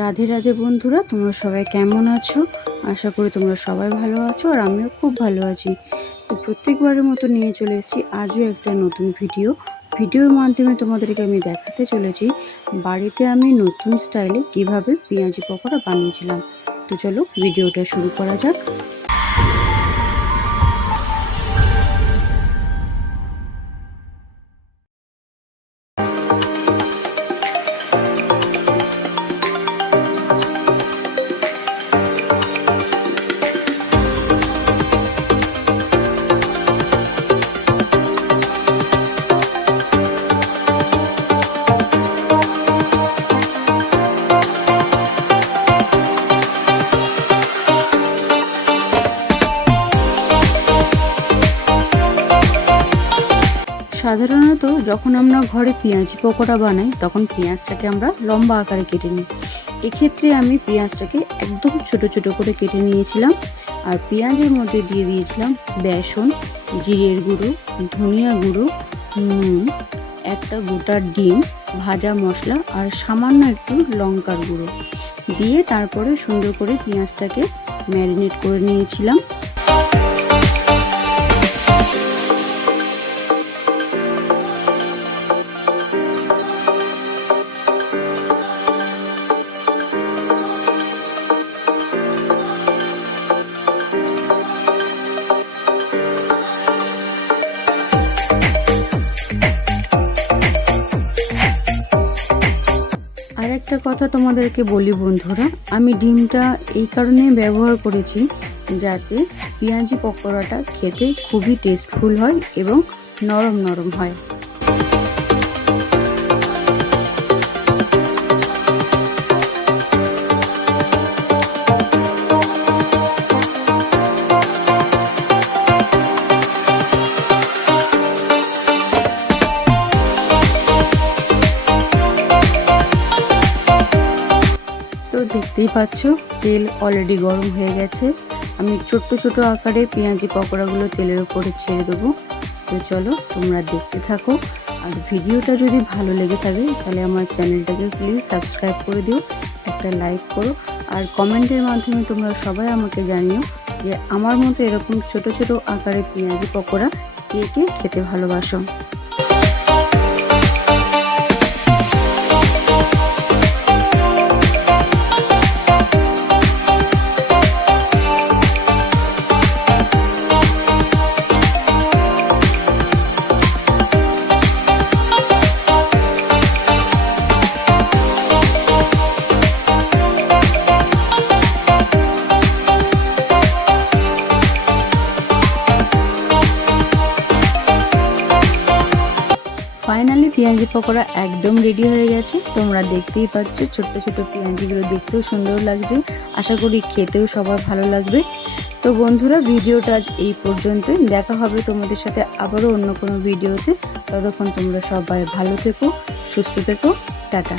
রাধে রাধে বন্ধুরা, তোমরা সবাই কেমন আছো? আশা করি তোমরা সবাই ভালো আছো আর আমিও খুব ভালো আছি। তো প্রত্যেকবারের মতো নিয়ে চলে এসেছি আজও একটা নতুন ভিডিও। ভিডিওর মাধ্যমে তোমাদেরকে আমি দেখাতে চলেছি বাড়িতে আমি নতুন স্টাইলে কীভাবে পেঁয়াজি পকোড়া বানিয়েছিলাম। তো চলো ভিডিওটা শুরু করা যাক। সাধারণত যখন আমরা ঘরে পেঁয়াজি পকোড়া বানাই, তখন পেঁয়াজটাকে আমরা লম্বা আকারে কেটে নিই। এক্ষেত্রে আমি পেঁয়াজটাকে একদম ছোট ছোট করে কেটে নিয়েছিলাম আর পেঁয়াজের মধ্যে দিয়ে দিয়েছিলাম বেসন, জিরের গুঁড়ো, ধনিয়া গুঁড়ো, নুন, একটা গোটা ডিম, ভাজা মশলা আর সামান্য একটু লঙ্কার গুঁড়ো। দিয়ে তারপরে সুন্দর করে পেঁয়াজটাকে ম্যারিনেট করে নিয়েছিলাম। একটা কথা তোমাদেরকে বলি, বন্ধুরা। আমি ডিমটা এই কারণে ব্যবহার করেছি যাতে পেঁয়াজি পকোড়াটা খেতে খুবই টেস্টফুল হয় এবং নরম নরম হয়। তো দেখতেই পাচ্ছ, তেল অলরেডি গরম হয়ে গেছে। আমি ছোট্ট ছোট আকারে পেঁয়াজি পকোড়াগুলো তেলের উপরে ছেড়ে দেবো। তো চলো, তোমরা দেখতে থাকো। আর ভিডিওটা যদি ভালো লেগে থাকে, তাহলে আমার চ্যানেলটাকে প্লিজ সাবস্ক্রাইব করে দিও, একটা লাইক করো। আর কমেন্টের মাধ্যমে তোমরা সবাই আমাকে জানিও যে আমার মতো এরকম ছোট ছোট আকারে পেঁয়াজি পকোড়া কে কে খেতে ভালোবাসো। ফাইনালি পেঁয়াজি পকোড়া একদম রেডি হয়ে গেছে। তোমরা দেখতেই পাচ্ছ ছোট্ট ছোট পেঁয়াজিগুলো দেখতেও সুন্দর লাগছে। আশা করি খেতেও সবার ভালো লাগবে। তো বন্ধুরা, ভিডিওটা আজ এই পর্যন্তই। দেখা হবে তোমাদের সাথে আবারও অন্য কোনো ভিডিওতে। ততক্ষণ তোমরা সবাই ভালো থেকো, সুস্থ থেকো। টাটা।